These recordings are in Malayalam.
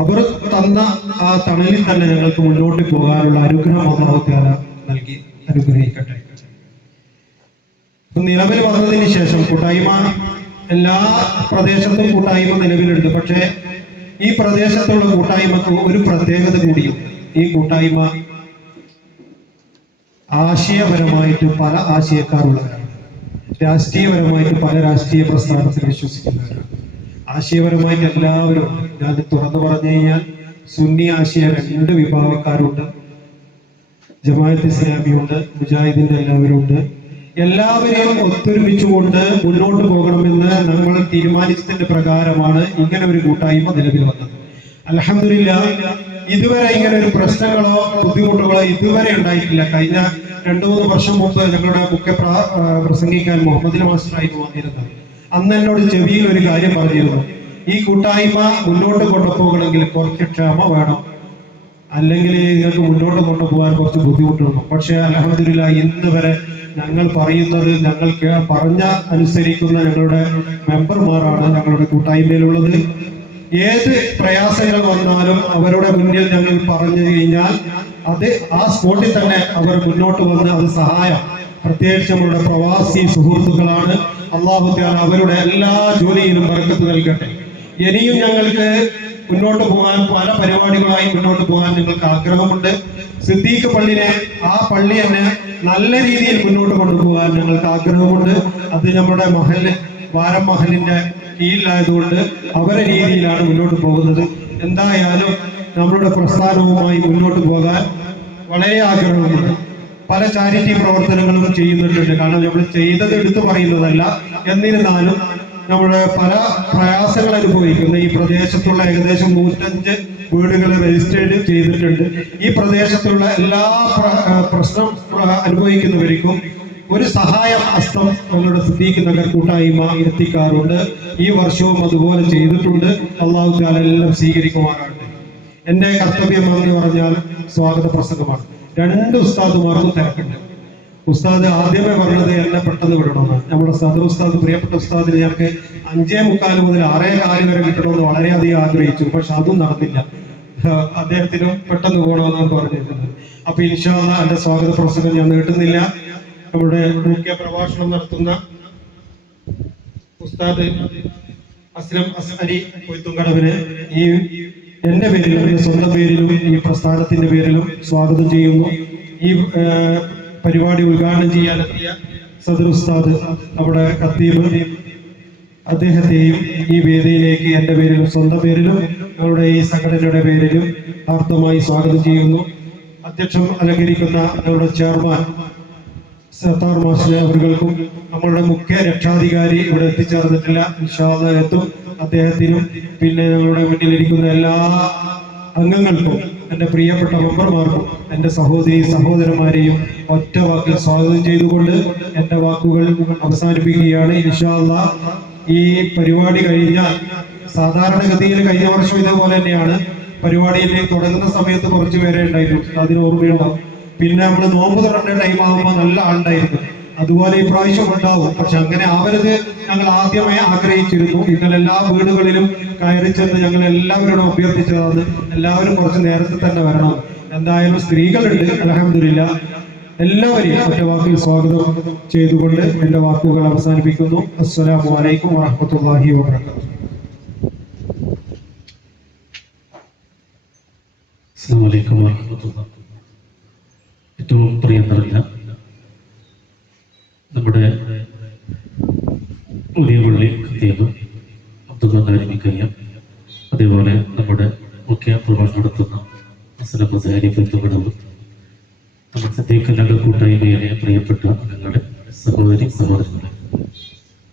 അവർ തന്ന ആ തണലിൽ തന്നെ ഞങ്ങൾക്ക് മുന്നോട്ട് പോകാനുള്ള അനുഗ്രഹം അല്ലാഹു തആല നൽകി അനുഗ്രഹിക്കട്ടെ. നിലവിൽ വന്നതിന് ശേഷം കൂട്ടായ്മ എല്ലാ പ്രദേശത്തും കൂട്ടായ്മ നിലവിലുണ്ട്. പക്ഷേ ഈ പ്രദേശത്തുള്ള കൂട്ടായ്മക്ക് ഒരു പ്രത്യേകത കൂടിയുണ്ട്. ഈ കൂട്ടായ്മ ആശയപരമായിട്ട് പല ആശയക്കാരുള്ളവരാണ്. രാഷ്ട്രീയപരമായിട്ട് പല രാഷ്ട്രീയ പ്രസ്ഥാനത്തിൽ വിശ്വസിക്കുന്നവരാണ്. ആശയപരമായിട്ട് എല്ലാവരും, ഞാൻ തുറന്നു പറഞ്ഞു കഴിഞ്ഞാൽ സുന്നി ആശയ 2 വിഭാഗക്കാരുണ്ട്. ജമാഅത്ത് ഇസ്ലാമിയുണ്ട്, മുജാഹിദിന്റെ എല്ലാവരും ഉണ്ട്. എല്ലാവരെയും ഒത്തൊരുമിച്ചുകൊണ്ട് മുന്നോട്ട് പോകണമെന്ന് നമ്മൾ തീരുമാനിച്ചതിന്റെ പ്രകാരമാണ് ഇങ്ങനെ ഒരു കൂട്ടായ്മ നിലവിൽ വന്നത്. അൽഹംദുലില്ലാഹ് ഇതുവരെ ഇങ്ങനെ ഒരു പ്രശ്നങ്ങളോ ബുദ്ധിമുട്ടുകളോ ഇതുവരെ ഉണ്ടായിട്ടില്ല. കഴിഞ്ഞ 2-3 വർഷം മുമ്പ് ഞങ്ങളുടെ മുഖ്യ പ്രസംഗിക്കാൻ മുഹമ്മദ് മാസ്റ്ററായിട്ട് വന്നിരുന്നത്. അന്ന് എന്നോട് ചെവിയിൽ ഒരു കാര്യം പറഞ്ഞിരുന്നു, ഈ കൂട്ടായ്മ മുന്നോട്ട് കൊണ്ടുപോകണമെങ്കിൽ കുറച്ച് ക്ഷമ വേണം, അല്ലെങ്കിൽ നിങ്ങൾക്ക് മുന്നോട്ട് കൊണ്ടുപോകാൻ കുറച്ച് ബുദ്ധിമുട്ടുണ്ട്. പക്ഷേ അൽഹംദുലില്ലാഹ് ഇന്ന് വരെ ഞങ്ങൾ പറയുന്നത്, ഞങ്ങൾ പറഞ്ഞ അനുസരിക്കുന്ന ഞങ്ങളുടെ മെമ്പർമാരാണ് ഞങ്ങളുടെ കൂട്ടായ്മയിലുള്ളത്. ഏത് പ്രയാസങ്ങൾ വന്നാലും അവരുടെ മുന്നിൽ ഞങ്ങൾ പറഞ്ഞു കഴിഞ്ഞാൽ അത് ആ സ്പോട്ടിൽ തന്നെ അവർ മുന്നോട്ട് വന്ന് അത് സഹായം, പ്രത്യേകിച്ച് നമ്മളുടെ പ്രവാസി സുഹൃത്തുക്കളാണ്. അല്ലാഹു തആല അവരുടെ എല്ലാ ജോലിയിലും ബർക്കത്ത് നൽകട്ടെ. ഇനിയും ഞങ്ങൾക്ക് മുന്നോട്ട് പോകാൻ പല പരിപാടികളായി മുന്നോട്ട് പോകാൻ ഞങ്ങൾക്ക് ആഗ്രഹമുണ്ട്. സിദ്ദീഖ് പള്ളിനെ, ആ പള്ളി തന്നെ നല്ല രീതിയിൽ മുന്നോട്ട് കൊണ്ടുപോകാൻ ഞങ്ങൾക്ക് ആഗ്രഹമുണ്ട്. അത് നമ്മുടെ വാരം മഹലിന്റെ കീഴിലായതുകൊണ്ട് അവരുടെ രീതിയിലാണ് മുന്നോട്ട് പോകുന്നത്. എന്തായാലും നമ്മളുടെ പ്രസ്ഥാനവുമായി മുന്നോട്ട് പോകാൻ വളരെ ആഗ്രഹമുണ്ട്. പല ചാരിറ്റി പ്രവർത്തനങ്ങളും ചെയ്യുന്നുണ്ട്. കാരണം നമ്മൾ ചെയ്തത് എടുത്തു പറയുന്നതല്ല, എന്നിരുന്നാലും നമ്മുടെ പല പ്രയാസങ്ങൾ അനുഭവിക്കുന്ന ഈ പ്രദേശത്തുള്ള ഏകദേശം 105 വീടുകൾ രജിസ്റ്റേർഡ് ചെയ്തിട്ടുണ്ട്. ഈ പ്രദേശത്തുള്ള എല്ലാ പ്രശ്നം അനുഭവിക്കുന്നവർക്കും ഒരു സഹായം ഹസ്തം ഞങ്ങളുടെ സിദ്ദീഖ് നഗർ കൂട്ടായ്മ എത്തിക്കാറുണ്ട്. ഈ വർഷവും അതുപോലെ ചെയ്തിട്ടുണ്ട്. അല്ലാഹു തആല എല്ലാം സ്വീകരിക്കുമാറാകട്ടെ. എന്റെ കർത്തവ്യം എന്ന് പറഞ്ഞാൽ സ്വാഗത പ്രസംഗമാണ്. 2 ഉസ്താദുമാർക്കും തിരക്കുണ്ട്. ഉസ്താദ് ആദ്യമേ പറഞ്ഞത് എന്നെ പെട്ടെന്ന് വിടണമെന്ന്. നമ്മുടെ സദർ ഉസ്താദ്, പ്രിയപ്പെട്ട ഉസ്താദിന് ഞങ്ങൾക്ക് 5:45 മുതൽ 6:15 വരെ കിട്ടണമെന്ന് വളരെയധികം ആഗ്രഹിച്ചു. പക്ഷെ അതും നടന്നില്ല. അദ്ദേഹത്തിനും പെട്ടെന്ന് പോകണമെന്നാണ് പറഞ്ഞിരുന്നത്. അപ്പൊ ഇൻഷാ അല്ലാഹ് എന്റെ സ്വാഗത പ്രസംഗം ഞാൻ നീട്ടുന്നില്ല. നമ്മുടെ മുഖ്യ പ്രഭാഷണം നടത്തുന്ന ഉസ്താദ് അസ്ലം അസ്അരി കൊയ്ത്തുംകടവിന് ഈ എന്റെ പേരിലും എന്റെ സ്വന്തം പേരിലും ഈ പ്രസ്ഥാനത്തിന്റെ പേരിലും സ്വാഗതം ചെയ്യുന്നു. ഈ പരിപാടി ഉദ്ഘാടനം ചെയ്യാനെത്തിയ സദർ ഉസ്താദ്, നമ്മുടെ ഖത്തീബ്, അദ്ദേഹത്തെയും ഈ വേദിയിലേക്ക് എന്റെ പേരിലും സ്വന്തം പേരിലും ഞങ്ങളുടെ ഈ സംഘടനയുടെ പേരിലും ആർദ്രമായി സ്വാഗതം ചെയ്യുന്നു. അധ്യക്ഷം അലങ്കരിക്കുന്ന ഞങ്ങളുടെ ചെയർമാൻ സത്താർ മാസ്റ്റർ അവർക്കും നമ്മളുടെ മുഖ്യ രക്ഷാധികാരി ഇവിടെ എത്തിച്ചേർന്നിട്ടില്ല, ഇൻഷാ അല്ലാഹ് എത്തും, അദ്ദേഹത്തിനും പിന്നെ ഞങ്ങളുടെ മുന്നിലിരിക്കുന്ന എല്ലാ അംഗങ്ങൾക്കും, എൻ്റെ പ്രിയപ്പെട്ട മെമ്പർമാർക്കും, എൻ്റെ സഹോദരി സഹോദരന്മാരെയും ഒറ്റ വാക്കിൽ സ്വാഗതം ചെയ്തുകൊണ്ട് എൻ്റെ വാക്കുകൾ അവസാനിപ്പിക്കുകയാണ്. ഇൻഷാ അല്ലാഹ് ഈ പരിപാടി കഴിഞ്ഞാൽ സാധാരണഗതിയിൽ കഴിഞ്ഞ വർഷം ഇതേപോലെ തന്നെയാണ്. പരിപാടിയിലേക്ക് തുടങ്ങുന്ന സമയത്ത് കുറച്ച് പേരെ ഉണ്ടായിരുന്നു, അതിന് ഓർമ്മയുണ്ടാവും. പിന്നെ നമ്മൾ നോമ്പ് തുറന്ന ടൈം ആകുമ്പോൾ നല്ല ആളുണ്ടായിരുന്നു. അതുപോലെ ഈ പ്രാവശ്യം ഉണ്ടാവും. പക്ഷെ അങ്ങനെ ആവരുത് ഞങ്ങൾ ആദ്യമേ ആഗ്രഹിച്ചിരുന്നു. ഇന്നലെ എല്ലാ വീടുകളിലും കയറി ചെന്ന് ഞങ്ങൾ എല്ലാവരോടും അഭ്യർത്ഥിച്ചതാണ്, എല്ലാവരും കുറച്ച് നേരത്തെ തന്നെ വരണം. എന്തായാലും സ്ത്രീകളുണ്ട്, അൽഹംദുലില്ലാഹ്. എല്ലാവരെയും ഒറ്റ വാക്കിൽ സ്വാഗതം ചെയ്തുകൊണ്ട് എൻ്റെ വാക്കുകൾ അവസാനിപ്പിക്കുന്നു. അസ്സലാമു അലൈക്കും വറഹ്മത്തുള്ളാഹി വബറകാതുഹു. അസ്സലാമു അലൈക്കും വറഹ്മത്തുള്ളാഹി. ഏറ്റവും പ്രിയം നിറഞ്ഞ നമ്മുടെ വലിയ പള്ളി ഖത്തീബ് അബ്ദുൽ ഖാദിർ, അതേപോലെ നമ്മുടെ മുഖ്യ പ്രഭാഷണം നടത്തുന്ന അസ്ലം അസ്അരി കൊയ്ത്തുംകടവ്, നമ്മുടെ സിദ്ദീഖ് നഗർ കൂട്ടായ്മയിലെ പ്രിയപ്പെട്ട അംഗങ്ങളെ, സഹോദരി സഹോദരങ്ങളെ,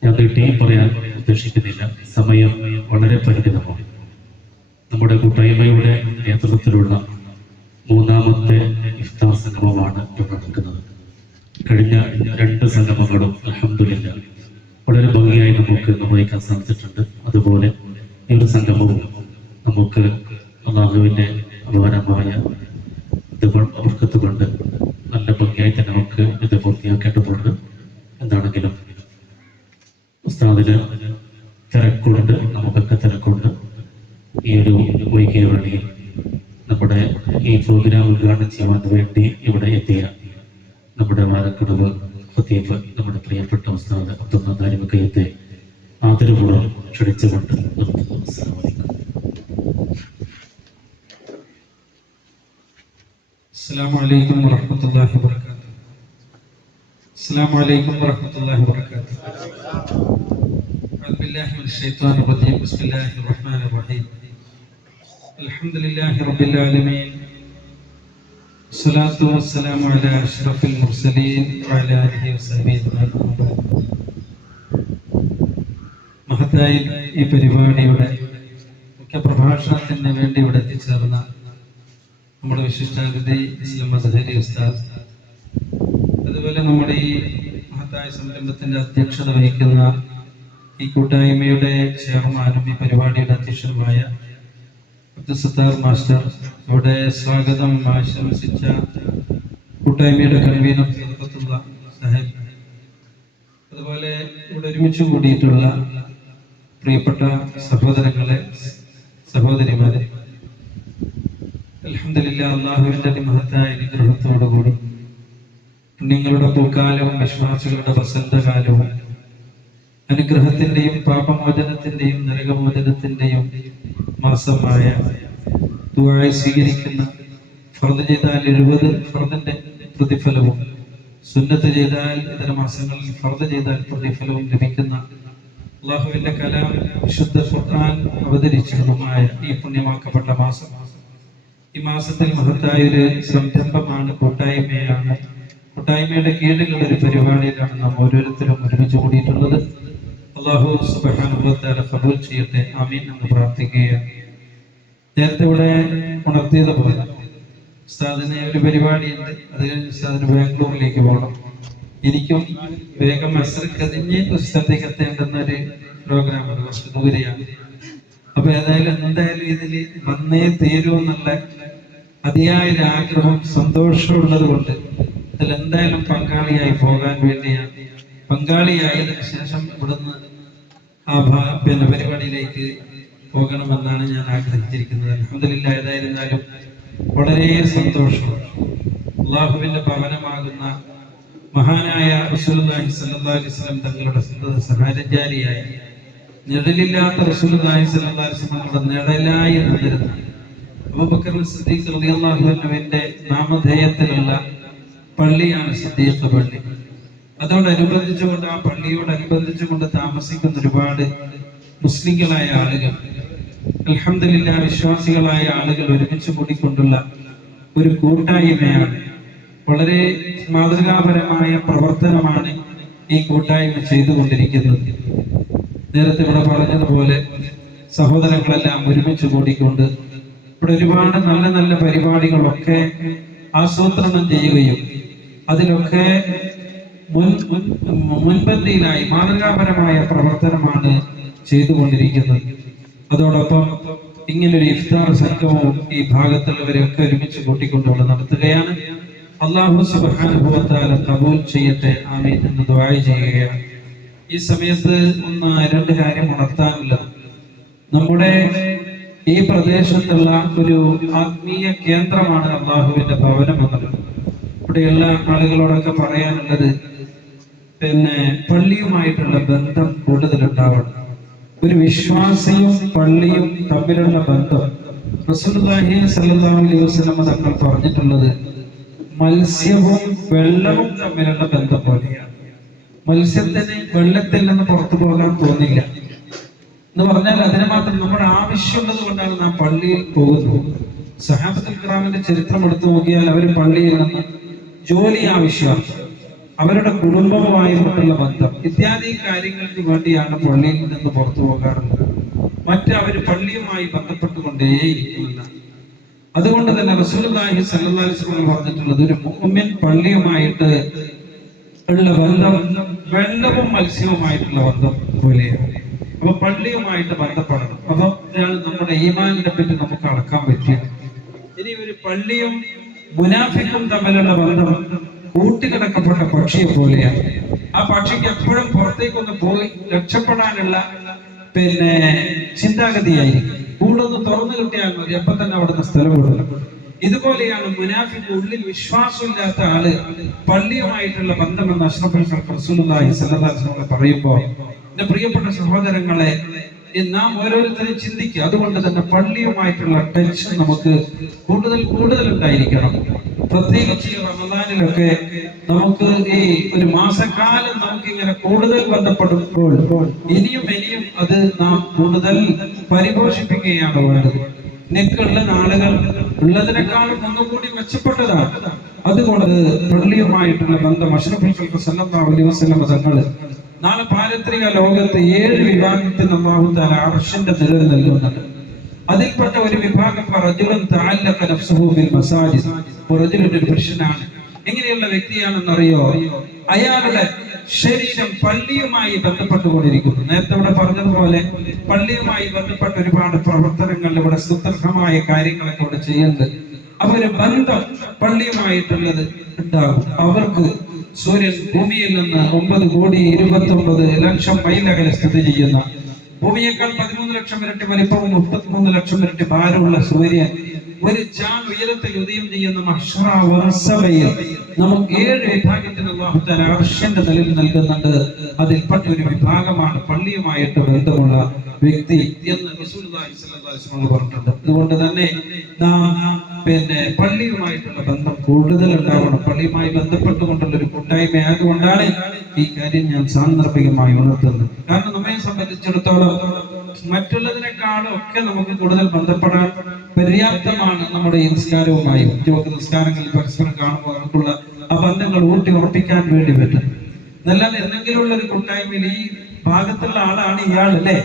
ഞാൻ നീട്ടി പറയാൻ ഉദ്ദേശിക്കുന്നില്ല. സമയം വളരെ പരിമിതമാണ്. നമ്മുടെ കൂട്ടായ്മയുടെ നേതൃത്വത്തിലുള്ള 3ാമത്തെ ഇഫ്താർ സംഗമമാണ് ഇവിടെ നടക്കുന്നത്. കഴിഞ്ഞ 2 സംഗമങ്ങളും അൽഹംദുലില്ലാഹ് വളരെ ഭംഗിയായി നമുക്ക് നിർവഹിക്കാൻ സാധിച്ചിട്ടുണ്ട്. അതുപോലെ ഈ ഒരു സംഗമവും നമുക്ക് അല്ലാഹുവിന്റെ അപാരമായ ബർക്കത്ത് കൊണ്ട് നല്ല ഭംഗിയായി തന്നെ നമുക്ക് ഇത് പൂർത്തിയാക്കേണ്ടതുണ്ട്. എന്താണെങ്കിലും ഉസ്താദിന് തിരക്കുണ്ട്, നമുക്കൊക്കെ തിരക്കുണ്ട്. ഈ ഒരു വൈകിയവേളയിൽ നമ്മുടെ ഈ പ്രോഗ്രാം ഉദ്ഘാടനം ചെയ്യുവാൻ വേണ്ടി ഇവിടെ എത്തിയ നമ്മുടെ വാഴക്കടവ് ഖതീബ്, നമ്മുടെ പ്രിയപ്പെട്ട ഉസ്താദ് അബ്ദുൽ നാരിമിക്കയത്തെ ആദരപൂർവ്വം ക്ഷണിച്ചുകൊണ്ട് നിർത്തുന്നു. അസ്സലാമു അലൈക്കും. السلام عليكم ورحمة الله وبركاته. السلام عليكم ورحمة الله وبركاته. أعوذ بالله من الشيطان الرجيم. بسم الله الرحمن الرحيم. الحمد لله رب العالمين. الصلاة والسلام على أشرف المرسلين وعلى آله وصحبه أجمعين. മഹത്തായ ഈ പരിപാടിയുടെ മുഖ്യ പ്രഭാഷണത്തിന് വേണ്ടി ഇവിടെ എത്തിച്ചേർന്ന നമ്മുടെ വിശിഷ്ടാതിഥി ഇസ്ലാം അസ്ഹരി ഉസ്താദ്, അതുപോലെ നമ്മുടെ ഈ മഹത്തായ സംരംഭത്തിന്റെ അധ്യക്ഷത വഹിക്കുന്ന ഈ കൂട്ടായ്മയുടെ ചെയർമാനും ഈ പരിപാടിയുടെ അധ്യക്ഷനുമായ അബ്ദുൽ മാസ്റ്റർ, ഇവിടെ സ്വാഗതം ആശംസിച്ച കൂട്ടായ്മയുടെ കൺവീനർ സാഹിബ്, അതുപോലെ ഇവിടെ ഒരുമിച്ച് കൂടിയിട്ടുള്ള പ്രിയപ്പെട്ട സഹോദരങ്ങളെ, സഹോദരിമാരെ, അൽഹംദുലില്ലാഹ്, അല്ലാഹുവിന്റെ മഹത്തായ അനുഗ്രഹത്തോടുകൂടി പുണ്യങ്ങളുടെ പൂക്കാലവും വിശ്വാസികളുടെ വസന്തകാലവും അനുഗ്രഹത്തിന്റെയും പാപമോചനത്തിന്റെയും നരകമോചനത്തിന്റെയും മാസമായ ദുആ സ്വീകരിക്കുന്ന, ഫർദ് ചെയ്താൽ 70 ഫർദിന്റെ പ്രതിഫലവും, സുന്നത്ത് ചെയ്താൽ ഇതര മാസങ്ങളിൽ ഫർദ് ചെയ്താൽ പ്രതിഫലവും ലഭിക്കുന്ന അല്ലാഹുവിന്റെ കലാം വിശുദ്ധ ഖുർആൻ അവതരിച്ചതുമായ ഈ പുണ്യമാക്കപ്പെട്ട മാസം, ഈ മാസത്തിൽ മഹത്തായ ഒരു സംരംഭമാണ്, കൂട്ടായ്മയാണ്. കൂട്ടായ്മയുടെ കീഴിലുള്ള ഒരു പരിപാടിയിലാണ് നാം ഓരോരുത്തരും ഒരുമിച്ച് കൂടിയിട്ടുള്ളത്. അല്ലാഹു സുബ്ഹാനഹു വ തആല ഖബൂൽ ചെയ്യട്ടെ, ആമീൻ എന്ന് പ്രാർത്ഥിക്കുകയാണ്. നേരത്തെ ഇവിടെ ഉണർത്തിയതുപോലെ ഉസ്താദിന് ഒരു പരിപാടിയുണ്ട്, അത് കഴിഞ്ഞ് ഉസ്താദിന് ബാംഗ്ലൂരിലേക്ക് പോകണം. എനിക്കും വേഗം അസ്ർ കതിഞ്ഞ് ഉസ്താദിലേക്ക് എത്തേണ്ടുന്നൊരു പ്രോഗ്രാമുണ്ട്, കുറച്ച് ദൂരെയാണ്. അപ്പൊ എന്തായാലും ഇതിൽ വന്നേ തീരൂ എന്നുള്ള അതിയായ ഒരു ആഗ്രഹം, സന്തോഷമുള്ളത് കൊണ്ട് ഇതിലെന്തായാലും പങ്കാളിയായി പോകാൻ വേണ്ടിയാണ്. പങ്കാളിയായതിനു ശേഷം ഇവിടുന്ന് പരിപാടിയിലേക്ക് പോകണമെന്നാണ് ഞാൻ ആഗ്രഹിച്ചിരിക്കുന്നത്. അൽഹംദുലില്ലാഹ്, ഏതായിരുന്നാലും വളരെ സന്തോഷം. അല്ലാഹുവിന്റെ ഭവനമാകുന്ന മഹാനായ റസൂലുള്ളാഹി സ്വല്ലല്ലാഹു അലൈഹി വസല്ലം തങ്ങളുടെ സഹാരജാരിയായ, നിഴലില്ലാത്ത റസൂലുള്ളാഹി സ്വല്ലല്ലാഹു അലൈഹി വസല്ലം നിഴലായി നിന്നിരുന്ന അബൂബക്കർ സിദ്ദീഖ് റളിയല്ലാഹു അൻഹുവിന്റെ നാമധേയത്തിലുള്ള പള്ളിയാണ് സിദ്ദീഖ് പള്ളി. അതോടനുബന്ധിച്ചുകൊണ്ട്, ആ പള്ളിയോടനുബന്ധിച്ചുകൊണ്ട് താമസിക്കുന്ന ഒരുപാട് മുസ്ലിങ്ങളായ ആളുകൾ, അൽഹംദുലില്ലാഹ്, വിശ്വാസികളായ ആളുകൾ ഒരുമിച്ച് കൂടിക്കൊണ്ടുള്ള ഒരു കൂട്ടായ്മയാണ്. വളരെ മാതൃകാപരമായ പ്രവർത്തനമാണ് ഈ കൂട്ടായ്മ ചെയ്തുകൊണ്ടിരിക്കുന്നത്. നേരത്തെ ഇവിടെ പറഞ്ഞതുപോലെ സഹോദരങ്ങളെല്ലാം ഒരുമിച്ച് കൂടിക്കൊണ്ട് ഇവിടെ ഒരുപാട് നല്ല നല്ല പരിപാടികളൊക്കെ ആസൂത്രണം ചെയ്യുകയും അതിലൊക്കെ മുൻപന്തിയിലായി മാതൃകാപരമായ പ്രവർത്തനമാണ് ചെയ്തുകൊണ്ടിരിക്കുന്നത്. അതോടൊപ്പം ഇങ്ങനൊരു ഇഫ്താർ സംഘവും ഈ ഭാഗത്തുള്ളവരെയൊക്കെ ഒരുമിച്ച് കൂട്ടിക്കൊണ്ടുള്ള നടത്തുകയാണ്. അല്ലാഹു സുബ്ഹാനഹു വ തആല ഖബൂൽ ചെയ്യട്ടെ, ആമീൻ എന്ന് ദുആ ചെയ്യുകയാണ്. ഈ സമയത്ത് രണ്ട് കാര്യം ഉണർത്താനുള്ളത്, നമ്മുടെ ഈ പ്രദേശത്തുള്ള ഒരു ആത്മീയ കേന്ദ്രമാണ് അല്ലാഹുവിന്റെ ഭവനം എന്നുള്ളത്. ഇവിടെയുള്ള ആളുകളോടൊക്കെ പറയാനുള്ളത്, പള്ളിയുമായിട്ടുള്ള ബന്ധം കൂടുതലുണ്ടാവണം. ഒരു വിശ്വാസിയും പള്ളിയും തമ്മിലുള്ള ബന്ധം റസൂലുള്ളാഹി സ്വല്ലല്ലാഹു അലൈഹി വസല്ലം തങ്ങൾ പറഞ്ഞിട്ടുള്ളത് മത്സ്യവും വെള്ളവും തമ്മിലുള്ള ബന്ധം പോലെയാണ്. മത്സ്യത്തിന് വെള്ളത്തിൽ നിന്ന് പുറത്തു പോകാൻ തോന്നില്ല എന്ന് പറഞ്ഞാൽ അതിന് മാത്രം നമ്മുടെ ആവശ്യമുള്ളത് കൊണ്ടാണ് നാം പള്ളിയിൽ പോകുന്നത്. സഹാബത്തുൽ കിറാമിന്റെ ചരിത്രം എടുത്തു നോക്കിയാൽ അവർ പള്ളിയിൽ നിന്ന് ജോലി ആവശ്യം, അവരുടെ കുടുംബവുമായിട്ടുള്ള ബന്ധം ഇത്യാദി കാര്യങ്ങൾക്ക് വേണ്ടിയാണ് പള്ളിയിൽ നിന്ന് പുറത്തു പോകാറുള്ളത്. അവർ പള്ളിയുമായി ബന്ധപ്പെട്ടുകൊണ്ടേയിരിക്കുന്നില്ല. അതുകൊണ്ട് തന്നെ റസൂലുള്ളാഹി സ്വല്ലല്ലാഹു അലൈഹി വസല്ലം പറഞ്ഞിട്ടുള്ളത്, ഒരു മുഅ്മിൻ പള്ളിയുമായിട്ട് ഉള്ള ബന്ധം വെള്ളവും മത്സ്യവുമായിട്ടുള്ള ബന്ധം പോലെയാണ്. അപ്പൊ പള്ളിയുമായിട്ട് ബന്ധപ്പെടണം. അപ്പൊ നമ്മുടെ ഈമാനിനെ പറ്റി നമുക്ക് അളക്കാൻ പറ്റില്ല. ഇനി ഒരു പള്ളിയും മുനാഫിക്കും തമ്മിലുള്ള ബന്ധം കൂട്ടിക്കിടക്കപ്പെട്ട പക്ഷിയെ പോലെയാണ്. ആ പക്ഷിക്ക് എപ്പോഴും പുറത്തേക്കൊന്ന് പോയി രക്ഷപ്പെടാനുള്ള ചിന്താഗതിയായിരിക്കും. കൂടൊന്ന് തുറന്നു കിട്ടിയാൽ മതി, അപ്പൊ തന്നെ അവിടുന്ന് സ്ഥലം വിടും. ഇതുപോലെയാണ് മുനാഫിക്ക്, ഉള്ളിൽ വിശ്വാസമില്ലാത്ത ആള് പള്ളിയുമായിട്ടുള്ള ബന്ധമെന്ന് അഷ്റഫുൽ ഖൽഖ് റസൂലുള്ളാഹി സ്വല്ലല്ലാഹു അലൈഹി വസല്ലം പറയുമ്പോൾ, എന്റെ പ്രിയപ്പെട്ട സഹോദരങ്ങളെ, നാം ഓരോരുത്തരും ചിന്തിക്കുക. അതുകൊണ്ട് തന്നെ പള്ളിയുമായിട്ടുള്ള ടെൻഷൻ നമുക്ക് കൂടുതൽ ഉണ്ടായിരിക്കണം. പ്രത്യേകിച്ച് ഈ റമദാനിലൊക്കെ നമുക്ക് ഈ ഒരു മാസക്കാലം നമുക്ക് ഇങ്ങനെ കൂടുതൽ ബന്ധപ്പെടുമ്പോൾ ഇനിയും അത് നാം കൂടുതൽ പരിപോഷിപ്പിക്കുകയാണ് വേണ്ടത്. നെക്കുള്ള നാളുകൾ ഉള്ളതിനേക്കാളും ഒന്നുകൂടി മെച്ചപ്പെട്ടതാണ്. അതുകൊണ്ട് പള്ളിയുമായിട്ടുള്ള ബന്ധം അഷ്റഫുൽ ഖൽഖ് സല്ലല്ലാഹു അലൈഹി വസല്ലം തങ്ങൾ നാളെ പാരത്രിക ലോകത്ത് 7 വിഭാഗത്തിന് അല്ലാഹു തആല അർശിന്റെ നിഴൽ നൽകുന്നുണ്ട്. അതിൽപ്പെട്ട ഒരു വിഭാഗം റജുലുൻ തഅല്ലഖ നഫ്സുഹു ബിൽ മസാജിദ്, ഒരു പുരുഷനാണ്. എങ്ങനെയുള്ള വ്യക്തിയാണെന്നറിയോ? അയാളുടെ ശരീരം പള്ളിയുമായി ബന്ധപ്പെട്ടുകൊണ്ടിരിക്കുന്നു. നേരത്തെ ഇവിടെ പറഞ്ഞതുപോലെ പള്ളിയുമായി ബന്ധപ്പെട്ട ഒരുപാട് പ്രവർത്തനങ്ങൾ, ഇവിടെ സുദൃഢമായ കാര്യങ്ങളൊക്കെ ഇവിടെ ചെയ്യുന്നുണ്ട്. അപ്പൊ ഒരു ബന്ധം പള്ളിയുമായിട്ടുള്ളത് ഉണ്ടാകും. അവർക്ക് സൂര്യൻ ഭൂമിയിൽ നിന്ന് 9,29,00,000 മൈൽ അകലെ സ്ഥിതി ചെയ്യുന്ന, ഭൂമിയേക്കാൾ 13 ലക്ഷം ഇരട്ടി വലിപ്പവും 33 ലക്ഷം ഇരട്ടി ഭാരമുള്ള സൂര്യൻ ഒരു ചാൺ ഉയരത്തിൽ ഉദയം ചെയ്യുന്ന മഹ്ശറ വറസബയിൽ നമുക്ക് 7 വിഭാഗത്തിന് അല്ലാഹു തആല അർശിന്റെ നിഴൽ നൽകുന്നുണ്ട്. അതിൽപ്പെട്ട ഒരു വിഭാഗമാണ് പള്ളിയുമായിട്ട് ബന്ധമുള്ള വ്യക്തി എന്ന് റസൂലുള്ളാഹി സ്വല്ലല്ലാഹു അലൈഹി വസല്ലം പറഞ്ഞിട്ടുണ്ട്. അതുകൊണ്ട് തന്നെ നാം പള്ളിയുമായിട്ടുള്ള ബന്ധം കൂടുതൽ ഉണ്ടാവണം. പള്ളിയുമായി ബന്ധപ്പെട്ടുകൊണ്ടുള്ള ഒരു കൂട്ടായ്മ ആയതുകൊണ്ടാണ് ഈ കാര്യം ഞാൻ സാന്ദർഭികമായി ഉണർത്തുന്നത്. കാരണം നമ്മെ സംബന്ധിച്ചിടത്തോളം മറ്റുള്ളതിനേക്കാളും ഒക്കെ നമുക്ക് കൂടുതൽ ബന്ധപ്പെടാൻ പര്യാപ്തമാണ് നമ്മുടെ ഈ നിസ്കാരവുമായി. നിസ്കാരങ്ങളിൽ പരസ്പരം കാണുമ്പോൾ നമുക്കുള്ള ആ ബന്ധങ്ങൾ ഊട്ടി ഉറപ്പിക്കാൻ വേണ്ടി പറ്റും. എന്നല്ലാതെ എന്തെങ്കിലുമുള്ള ഒരു കൂട്ടായ്മയിൽ ഈ ഭാഗത്തുള്ള ആളാണ് ഇയാൾ അല്ലേ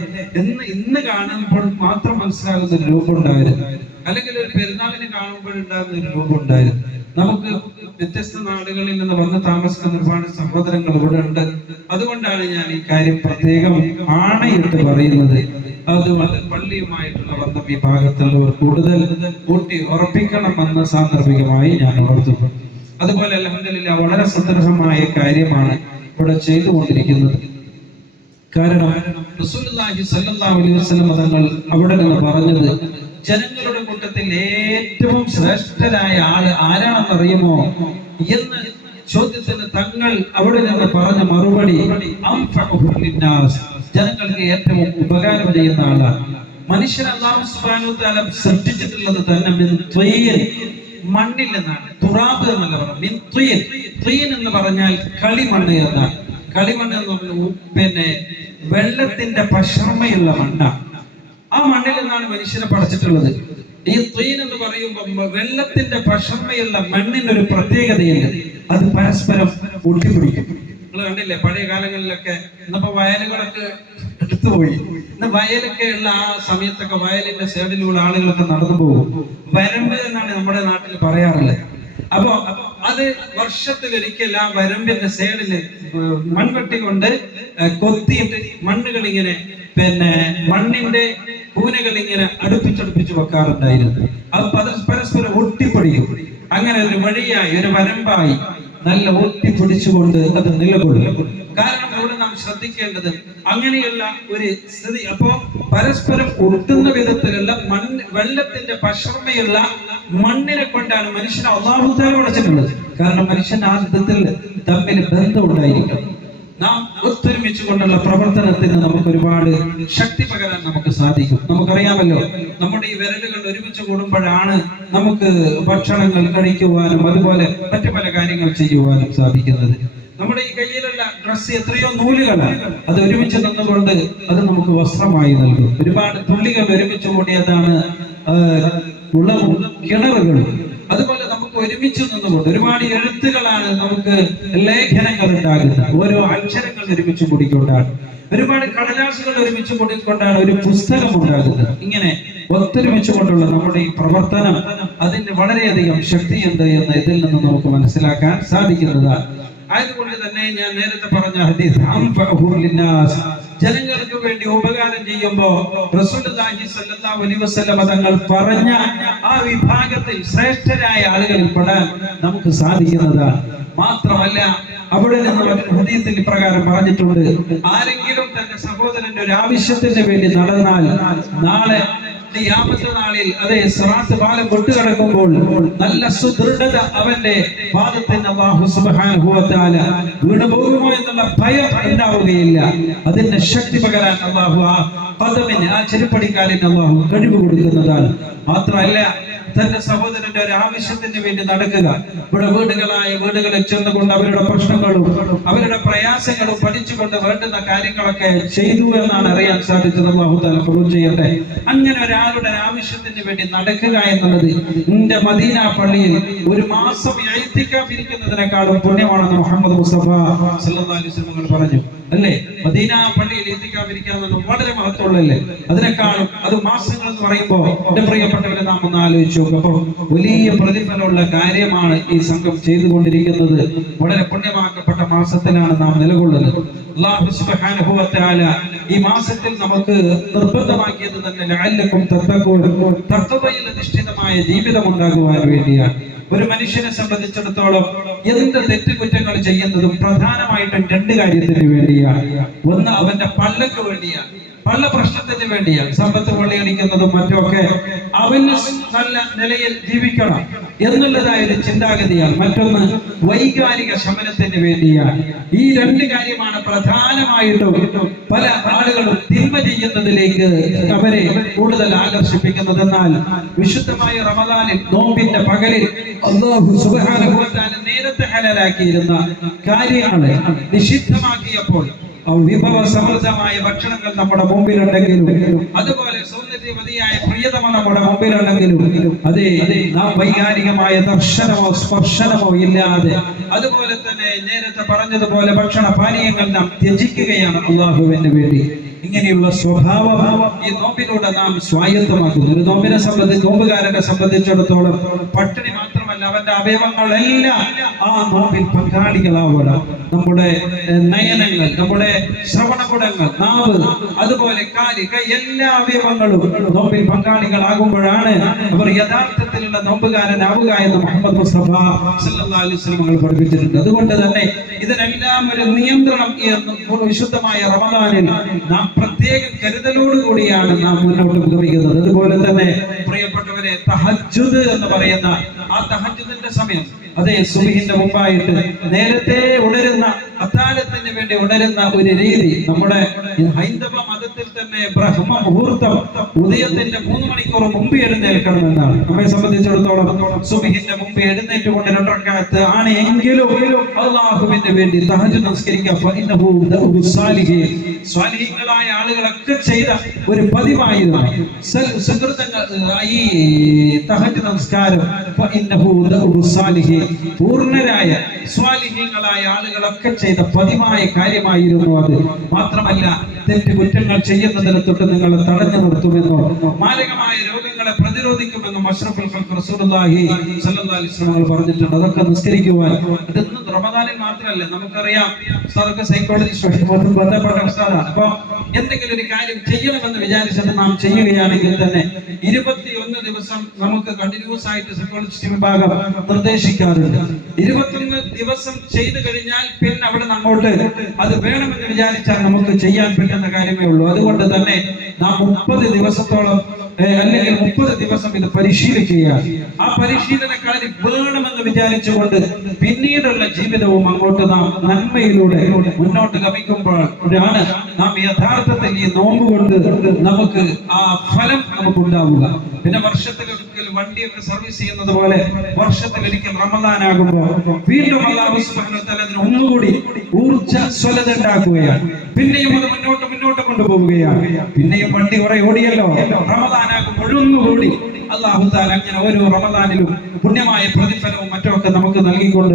ഇന്ന് കാണുമ്പോൾ മാത്രം മനസ്സിലാകുന്ന ഒരു രൂപം ഉണ്ടായിരുന്നു, അല്ലെങ്കിൽ ഒരു പെരുന്നാളിന് കാണുമ്പോഴുണ്ടാകുന്ന ഒരു രൂപം ഉണ്ടായിരുന്നു. നമുക്ക് വ്യത്യസ്ത നാടുകളിൽ നിന്ന് വന്ന് താമസിക്കുന്ന ഒരുപാട് സഹോദരങ്ങൾ ഇവിടെ ഉണ്ട്. അതുകൊണ്ടാണ് ഞാൻ ഈ കാര്യം പ്രത്യേകം ആണയിട്ട് പറയുന്നത്. അതുകൊണ്ട് പള്ളിയുമായിട്ടുള്ള ബന്ധം ഈ ഭാഗത്തുള്ളവർ കൂടുതൽ കൂട്ടി ഉറപ്പിക്കണമെന്ന് സാന്ദർഭികമായി ഞാൻ ഉണർത്തുന്നു. അതുപോലെ അൽഹംദുലില്ലാഹ് വളരെ സുദൃഢമായ കാര്യമാണ് ഇവിടെ ചെയ്തുകൊണ്ടിരിക്കുന്നത്. കാരണം റസൂലുള്ളാഹി സ്വല്ലല്ലാഹു അലൈഹി വസല്ലം തങ്ങൾ അവിടെ നിന്ന് പറഞ്ഞത്, ജനങ്ങളുടെ കൂട്ടത്തിൽ ഏറ്റവും ശ്രേഷ്ഠരായ ആള് ആരാണെന്നറിയുമോ എന്ന് ചോദ്യത്തിന് തങ്ങൾ അവിടെ നിന്ന് പറഞ്ഞ മറുപടി, ജനങ്ങൾക്ക് ഏറ്റവും ഉപകാരം ചെയ്യുന്ന ആളാണ്. മനുഷ്യൻ അല്ലാഹു സുബ്ഹാനഹു വ തആല സൃഷ്ടിച്ചിട്ടുള്ളത് തന്നെ മണ്ണിൽ നിന്നാണ്. തുറാബ് എന്നല്ല പറഞ്ഞു, മിൻ ത്വീൻ. ത്വീൻ എന്ന് പറഞ്ഞാൽ കളിമണ്ണ് എന്നാണ്. കളിമണ്ണ് എന്ന് പറഞ്ഞു വെള്ളത്തിന്റെ പശർമയുള്ള മണ്ണാണ്. ആ മണ്ണിൽ നിന്നാണ് മനുഷ്യനെ പടച്ചിട്ടുള്ളത്. ഈ ത്വീൻ എന്ന് പറയുമ്പോൾ വെള്ളത്തിന്റെ പശർമയുള്ള മണ്ണിനൊരു പ്രത്യേകതയുണ്ട്, അത് പരസ്പരം ഒട്ടിപ്പിടിക്കും. നിങ്ങൾ കണ്ടില്ലേ പഴയ കാലങ്ങളിലൊക്കെ, ഇന്നിപ്പോ വയലുകളൊക്കെ എടുത്തുപോയി. ഇന്ന് വയലൊക്കെ ഉള്ള ആ സമയത്തൊക്കെ വയലിന്റെ സൈഡിലുള്ള ആളുകളൊക്കെ നടന്നു പോകും. വരമ്പ് എന്നാണ് നമ്മുടെ നാട്ടിൽ പറയാറുള്ളത്. അപ്പൊ അത് വർഷത്തിലൊരിക്കൽ ആ വരമ്പിന്റെ സൈഡില് മൺവെട്ടി കൊണ്ട് കൊത്തിയിട്ട് മണ്ണുകൾ ഇങ്ങനെ മണ്ണിന്റെ കൂനകൾ ഇങ്ങനെ അടുപ്പിച്ചടുപ്പിച്ച് വെക്കാറുണ്ടായിരുന്നു. അത് പരസ്പരം ഒട്ടിപ്പൊടിയും. അങ്ങനെ ഒരു വഴിയായി, ഒരു വരമ്പായി നല്ല ഒട്ടിപ്പിടിച്ചുകൊണ്ട് അത് നിലകൊള്ളും. കാരണം ഇവിടെ നാം ശ്രദ്ധിക്കേണ്ടത് അങ്ങനെയുള്ള ഒരു സ്ഥിതി. അപ്പോ പരസ്പരം ഒട്ടുന്ന വിധത്തിലുള്ള വെള്ളത്തിന്റെ പശർമയുള്ള മണ്ണിനെ കൊണ്ടാണ് മനുഷ്യനെ അല്ലാഹു തആല പടച്ചിട്ടുള്ളത്. കാരണം മനുഷ്യൻ ആ വിധത്തിൽ തമ്മിൽ ബന്ധമുണ്ടായിരിക്കണം. നാം ഒത്തൊരുമിച്ചു കൊണ്ടുള്ള പ്രവർത്തനത്തിന് നമുക്ക് ഒരുപാട് ശക്തി പകരാൻ നമുക്ക് സാധിക്കും. നമുക്കറിയാമല്ലോ, നമ്മുടെ ഈ വിരലുകൾ ഒരുമിച്ച് കൂടുമ്പോഴാണ് നമുക്ക് ഭക്ഷണങ്ങൾ കഴിക്കുവാനും അതുപോലെ മറ്റു പല കാര്യങ്ങൾ ചെയ്യുവാനും സാധിക്കുന്നത്. നമ്മുടെ ഈ കയ്യിലുള്ള ഡ്രസ്സ് എത്രയോ നൂലുകളാണ്, അത് ഒരുമിച്ച് നിന്നുകൊണ്ട് അത് നമുക്ക് വസ്ത്രമായി നൽകും. ഒരുപാട് തുള്ളികൾ ഒരുമിച്ച് കൂടിയതാണ് കുളവും കിണറുകളും. അതുപോലെ നമുക്ക് ഒരുമിച്ച് നിന്നുകൊണ്ട് ഒരുപാട് എഴുത്തുകളാണ് നമുക്ക് ലേഖനങ്ങൾ ഉണ്ടാകുന്നത്. ഓരോ അക്ഷരങ്ങൾ ഒരുമിച്ച് കൂടിക്കൊണ്ടാണ്, ഒരുപാട് കടലാസുകൾ ഒരുമിച്ച് കൂടിക്കൊണ്ടാണ് ഒരു പുസ്തകം ഉണ്ടാകുന്നത്. ഇങ്ങനെ ഒത്തൊരുമിച്ച് കൊണ്ടുള്ള നമ്മുടെ ഈ പ്രവർത്തനം അതിന് വളരെയധികം ശക്തിയുണ്ട് എന്ന് ഇതിൽ നിന്ന് നമുക്ക് മനസ്സിലാക്കാൻ സാധിക്കുന്നതാണ്. ആയതുകൊണ്ട് തന്നെ ഞാൻ നേരത്തെ പറഞ്ഞ ഹദീസ്, ജനങ്ങൾക്ക് വേണ്ടി ഉപകാരം ചെയ്യുമ്പോൾ റസൂലുള്ളാഹി സ്വല്ലല്ലാഹു അലൈഹി വസല്ലം തങ്ങൾ പറഞ്ഞ ആ വിഭാഗത്തിൽ ശ്രേഷ്ഠരായ ആളുകളിൽ പെടാൻ നമുക്ക് സാധിക്കുന്നതാണ്. മാത്രമല്ല അവിടെ നിന്ന് ഹദീസിൽ പ്രകാരം പറഞ്ഞിട്ടുണ്ട്, ആരെങ്കിലും തന്റെ സഹോദരന്റെ ഒരു ആവശ്യത്തിന് വേണ്ടി നടന്നാൽ നാളെ ഖിയാമത്ത് നാളിൽ അതേ സിറാത്ത് പാലം വിട്ടുകിടക്കുമ്പോൾ നല്ല സുദൃഢത അവന്റെ പാദത്തിന് അല്ലാഹു സുബ്ഹാനഹു വ തആല വീണു പോകുമോ എന്നുള്ള ഭയം ഉണ്ടാവുകയില്ല. അതിന്റെ ശക്തി പകരാൻ അല്ലാഹു ആ ഖദമിന്, ആ ചെരുപ്പടിക്കാലിന് അല്ലാഹു കഴിവ് കൊടുക്കുന്നതാണ്. മാത്രമല്ല തന്റെ സഹോദരന്റെ ഒരു ആവശ്യത്തിന് വേണ്ടി നടക്കുക, ഇവിടെ വീടുകളിൽ ചെന്നുകൊണ്ട് അവരുടെ പ്രശ്നങ്ങളും അവരുടെ പ്രയാസങ്ങളും പഠിച്ചുകൊണ്ട് വേണ്ടുന്ന കാര്യങ്ങളൊക്കെ ചെയ്തു എന്നാണ് അറിയാൻ സാധിച്ചത്. അല്ലാഹു തആല ഖബൂൽ ചെയ്യട്ടെ. അങ്ങനെ ഒരാളുടെ ആവശ്യത്തിന് വേണ്ടി നടക്കുക എന്നുള്ളത് എന്റെ മദീന പള്ളിയിൽ ഒരു മാസം ഇഅ്തികാഫ് ഇരിക്കുന്നതിനേക്കാളും പുണ്യമാണെന്ന് മുഹമ്മദ് മുസ്തഫ സല്ലല്ലാഹു അലൈഹി വസല്ലം പറഞ്ഞു. അല്ലേ? മദീന പള്ളിയിൽ ഇഅ്തികാഫ് ഇരിക്കുന്നത് വളരെ മഹത്വമുള്ളല്ലേ? അതിനേക്കാളും അത് മാസങ്ങൾ എന്ന് പറയുമ്പോൾ എന്റെ പ്രിയപ്പെട്ടവരെ നാം ഒന്ന് ആലോചിച്ചു. അപ്പോൾ വലിയ പ്രതിഫലമുള്ള കാര്യമാണ് ഈ സംഘം ചെയ്തുകൊണ്ടിരിക്കുന്നത്. വളരെ പുണ്യമാക്കപ്പെട്ട മാസത്തിലാണ് നാം നിലകൊള്ളുന്നത്. അല്ലാഹു സുബ്ഹാനഹു വ തആല ഈ മാസത്തിൽ നമുക്ക് നിർബന്ധമാക്കിയത് തന്നെ ലഅല്ലക്കും തത്തഖൂൻ, തഖ്വയിൽ അധിഷ്ഠിതമായ ജീവിതം ഉണ്ടാകുവാൻ വേണ്ടിയാണ്. ഒരു മനുഷ്യനെ സംബന്ധിച്ചിടത്തോളം എന്ത് തെറ്റുകുറ്റങ്ങൾ ചെയ്യുന്നതും പ്രധാനമായിട്ടും രണ്ട് കാര്യത്തിന് വേണ്ടിയാണ്. ഒന്ന് അവന്റെ പള്ളക്ക് വേണ്ടിയാണ്, പല പ്രശ്നത്തിന് വേണ്ടിയാണ്. സമ്പത്ത് കൊള്ളയടിക്കുന്നതും മറ്റുമൊക്കെ അവന് നല്ല നിലയിൽ ജീവിക്കണം എന്നുള്ളതായ ഒരു ചിന്താഗതിയാണ്. മറ്റൊന്ന് വൈകാരിക ശമനത്തിന് വേണ്ടിയാണ്. ഈ രണ്ട് കാര്യമാണ് പ്രധാനമായിട്ടും പല ആളുകളും തിന്മ ചെയ്യുന്നതിലേക്ക് അവരെ കൂടുതൽ ആകർഷിപ്പിക്കുന്നത്. എന്നാൽ വിശുദ്ധമായ റമദാനിൽ നോമ്പിന്റെ പകലിൽ അല്ലാഹു സുബ്ഹാനഹു വ തആല നേരത്തെ ഹലാലാക്കിയിരുന്ന കാര്യങ്ങളെ നിഷിദ്ധമാക്കിയപ്പോൾ വിഭവ സമൃദ്ധമായ ഭക്ഷണങ്ങൾ നമ്മുടെ മുമ്പിലുണ്ടെങ്കിലും, അതുപോലെ സൗന്ദര്യവതിയായ പ്രിയതമ നമ്മുടെ മുമ്പിലുണ്ടെങ്കിലും, അതെ നാം വൈകാരികമായ ദർശനമോ സ്പർശനമോ ഇല്ലാതെ, അതുപോലെ തന്നെ നേരത്തെ പറഞ്ഞതുപോലെ ഭക്ഷണ പാനീയങ്ങൾ നാം ത്യജിക്കുകയാണ് അല്ലാഹുവിന് വേണ്ടി. ഇങ്ങനെയുള്ള സ്വഭാവം ഈ നോമ്പിലൂടെ നാം സ്വായത്തമാക്കുന്നു. ഒരു നോമ്പുകാരനെ സംബന്ധിച്ചിടത്തോളം പട്ടിണി മാത്രമല്ല, അവന്റെ അവയവങ്ങളെല്ലാം ആ നോമ്പിൽ പങ്കാളികളാവണം. നമ്മുടെ നയനങ്ങൾ, നമ്മുടെ ശ്രവണകുടങ്ങൾ, നാവ്, അതുപോലെ കാല്, കൈ, എല്ലാ അവയവങ്ങളും നോമ്പിൽ പങ്കാളികളാകുമ്പോഴാണ് അവർ യഥാർത്ഥത്തിലുള്ള നോമ്പുകാരനാവുക എന്ന് മുഹമ്മദ് മുസ്തഫ സല്ലല്ലാഹു അലൈഹി വസല്ലം പഠിപ്പിച്ചിട്ടുണ്ട്. അതുകൊണ്ട് തന്നെ ഇതിനെല്ലാം ഒരു നിയന്ത്രണം ഈ വിശുദ്ധമായ റമദാനിൽ നാം പ്രത്യേക കരുതലോടുകൂടിയാണ് നാം മുന്നോട്ട് ഗമിക്കുന്നത്. അതുപോലെ തന്നെ പ്രിയപ്പെട്ടവരെ, തഹജ്ജുദ് എന്ന് പറയുന്ന ആ തഹജ്ജുദിന്റെ സമയം, അതെ സുബ്ഹിന്റെ മുമ്പായിട്ട് നേരത്തെ ഉണരുന്ന, അത്താഴത്തിന് വേണ്ടി ഉണരുന്ന ഒരു രീതി നമ്മുടെ ഹൈന്ദവ മതത്തിൽ തന്നെ ബ്രഹ്മ മുഹൂർത്തം ഉദയത്തിന്റെ 3 മണിക്കൂർ മുമ്പ് എഴുന്നേൽക്കണമെന്നാണ്. നമ്മെ സംബന്ധിച്ചിടത്തോളം സുബ്ഹിന്റെ മുമ്പ് എഴുന്നേറ്റുകൊണ്ട് 2 റക്അത്ത് ആണ് എങ്കിലും അല്ലാഹുവിന് വേണ്ടി തഹജ്ജുദ് നമസ്കരിക്കുക. ഫഇന്നഹു ദഅബു സാലിഹീൻ, സ്വാലിഹീങ്ങളായ ആളുകളൊക്കെ ചെയ്ത ഒരു പതിവായിരുന്നു സുഹൃത്തുക്കൾ ഈ തഹജ്ജുദ് നമസ്കാരം. ഫഇന്നഹു ദഅബു സാലിഹീൻ, പൂർണ്ണരായ സ്വാലിഹീങ്ങളായ ആളുകളൊക്കെ ചെയ്ത പതിവായ കാര്യമായിരുന്നു അത്. മാത്രമല്ല, തെറ്റുകുറ്റങ്ങൾ ചെയ്യുന്നതിനെ തൊട്ട് നിങ്ങളെ തടഞ്ഞു നിർത്തുമെന്നോ മാരകമായ രോഗങ്ങളെ പ്രതിരോധിക്കുമെന്നും അഷ്റഫുൽ ഖൽഖ് റസൂലുള്ളാഹി സ്വല്ലല്ലാഹു അലൈഹി വസല്ലം പറഞ്ഞിട്ടുണ്ട്. അതൊക്കെ നിസ്കരിക്കുവാൻ ഇതൊന്നും റമദാനിൽ മാത്രമല്ല, നമുക്കറിയാം ഉസ്താദൊക്കെ സൈക്കോളജിസ്റ്റ് ബന്ധപ്പെട്ട ഉസ്താദാണ്. അപ്പൊ എന്തെങ്കിലും ഒരു കാര്യം ചെയ്യണമെന്ന് വിചാരിച്ചത് നാം ചെയ്യുകയാണെങ്കിൽ തന്നെ 21 ദിവസം നമുക്ക് കണ്ടിന്യൂസ് ആയിട്ട് സൈക്കോളജിസ്റ്റ് വിഭാഗം നിർദ്ദേശിക്കാറുണ്ട്. 21 ദിവസം ചെയ്തു കഴിഞ്ഞാൽ പിന്നെ അവിടെ അങ്ങോട്ട് അത് വേണമെന്ന് വിചാരിച്ചാൽ നമുക്ക് ചെയ്യാൻ പറ്റുന്ന കാര്യമേ ഉള്ളൂ. അതുകൊണ്ട് തന്നെ നാം 30 ദിവസത്തോളം അല്ലെങ്കിൽ 30 ദിവസം ഇത് പരിശീലിക്കുകയാണ്. ആ പരിശീലനക്കാരി വേണമെന്ന് വിചാരിച്ചുകൊണ്ട് പിന്നീടുള്ള ജീവിതവും അങ്ങോട്ട് നാം നന്മയിലൂടെ മുന്നോട്ട് ഗമിക്കുമ്പോഴാണ് നാം യഥാർത്ഥത്തിൽ ഈ നോമ്പ് കൊണ്ട് നമുക്ക് ആ ഫലം നമുക്കുണ്ടാവുക. പിന്നെ വർഷത്തിലൊരിക്കൽ വണ്ടിയൊക്കെ സർവീസ് ചെയ്യുന്നത് പോലെ വർഷത്തിലൊരിക്കൽ റമദാനാകുമ്പോൾ വീണ്ടും അല്ലാഹു സുബ്ഹാനഹു വ തആല അതിന് ഒന്നുകൂടി ഊർജ്ജസ്വലത ഉണ്ടാക്കുകയാണ്. പിന്നെയും അത് മുന്നോട്ട് കൊണ്ടുപോവുകയാണ്. പിന്നെയും വണ്ടി കുറെ ഓടിയല്ലോ, റമദാനാകുമ്പോഴൊന്നുകൂടി അല്ലാഹു തആല അങ്ങനെ ഓരോ റമദാനിലും പുണ്യമായ പ്രതിഫലവും മറ്റൊക്കെ നമുക്ക് നൽകിക്കൊണ്ട്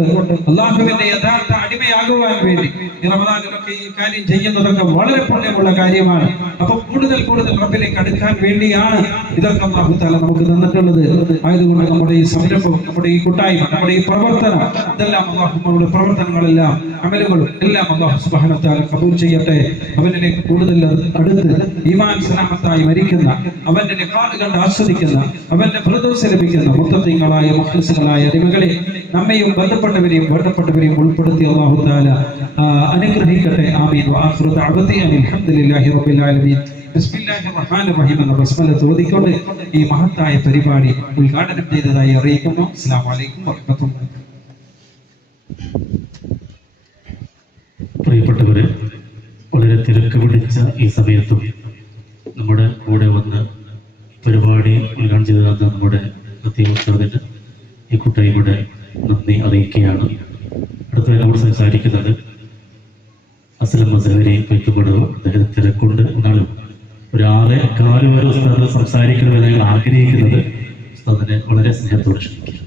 അല്ലാഹുവിന്റെ യഥാർത്ഥ അടിമയാകുവാൻ വേണ്ടി ഈ റമദാനിലൊക്കെ ഈ കാര്യം ചെയ്യുന്നതൊക്കെ വളരെ പുണ്യമുള്ള കാര്യമാണ്. അപ്പൊ കൂടുതൽ റബ്ബിലേക്ക് അടുക്കാൻ വേണ്ടിയാണ് ഇതൊക്കെ അല്ലാഹു തആല നമുക്ക് തന്നിട്ടുള്ളത്. ആയതുകൊണ്ട് നമ്മുടെ ഈ സംരംഭം, നമ്മുടെ ഈ കൂട്ടായ്മ, നമ്മുടെ ഈ പ്രവർത്തനം, ഇതെല്ലാം അല്ലാഹുവിന്റെ പ്രവർത്തനങ്ങളെല്ലാം അമലുകളും എല്ലാം അല്ലാഹു സുബ്ഹാനഹു വ തആല ഖബൂൽ ചെയ്യട്ടെ. അവനിലേക്ക് കൂടുതൽ അടുത്ത് ഈമാൻ സലാമത്തായി മരിക്കുന്ന, അവന്റെ ലിഖാഅ് കണ്ട് ആസ്വദിക്കുന്ന, അവന്റെ ഫിർദൗസ് ലഭിക്കുന്ന മുത്തഖീങ്ങളായ മുഖ്ലിസുകളായ അടിമകളെ നമ്മയും ബന്ധപ്പെട്ടവരെയും വേണ്ടപ്പെട്ടവരെയും ഉൾപ്പെടുത്തി അല്ലാഹു തആല അനുഗ്രഹിക്കട്ടെ. ആമീൻ. വആഖിറു ദഅവതി അൽഹംദുലില്ലാഹി റബ്ബിൽ ആലമീൻ. ബിസ്മില്ലാഹിർ റഹ്മാനിർ റഹീം എന്ന ബസ്മല തോതിക്കൊണ്ട് ഈ മഹത്തായ പരിപാടി ഉദ്ഘാടനം ചെയ്തതായി അറിയിക്കുന്നു. അസ്സലാമു അലൈക്കും വറഹ്മത്തുള്ളാഹി. പ്രിയപ്പെട്ടവരെ, വളരെ തിരക്ക് പിടിച്ച ഈ സമയത്തും നമ്മുടെ കൂടെ വന്ന് പരിപാടി ഉദ്ഘാടനം ചെയ്ത് തന്ന നമ്മുടെ ഉസ്താദിന് ഈ കൂട്ടായ്മയുടെ നന്ദി അറിയിക്കുകയാണ്. അടുത്തതായി നമ്മൾ സംസാരിക്കുന്നത് അസ്ലം മസഹരി പൈത്തുപടവ്. അദ്ദേഹം തിരക്കൊണ്ട് എന്നാലും ഒരു 6:15 വരെ ഉസ്താദ് സംസാരിക്കണമെന്ന് ഞങ്ങൾ ആഗ്രഹിക്കുന്നത്. ഉസ്താദിനെ വളരെ സ്നേഹത്തോടെ ക്ഷണിക്കുക.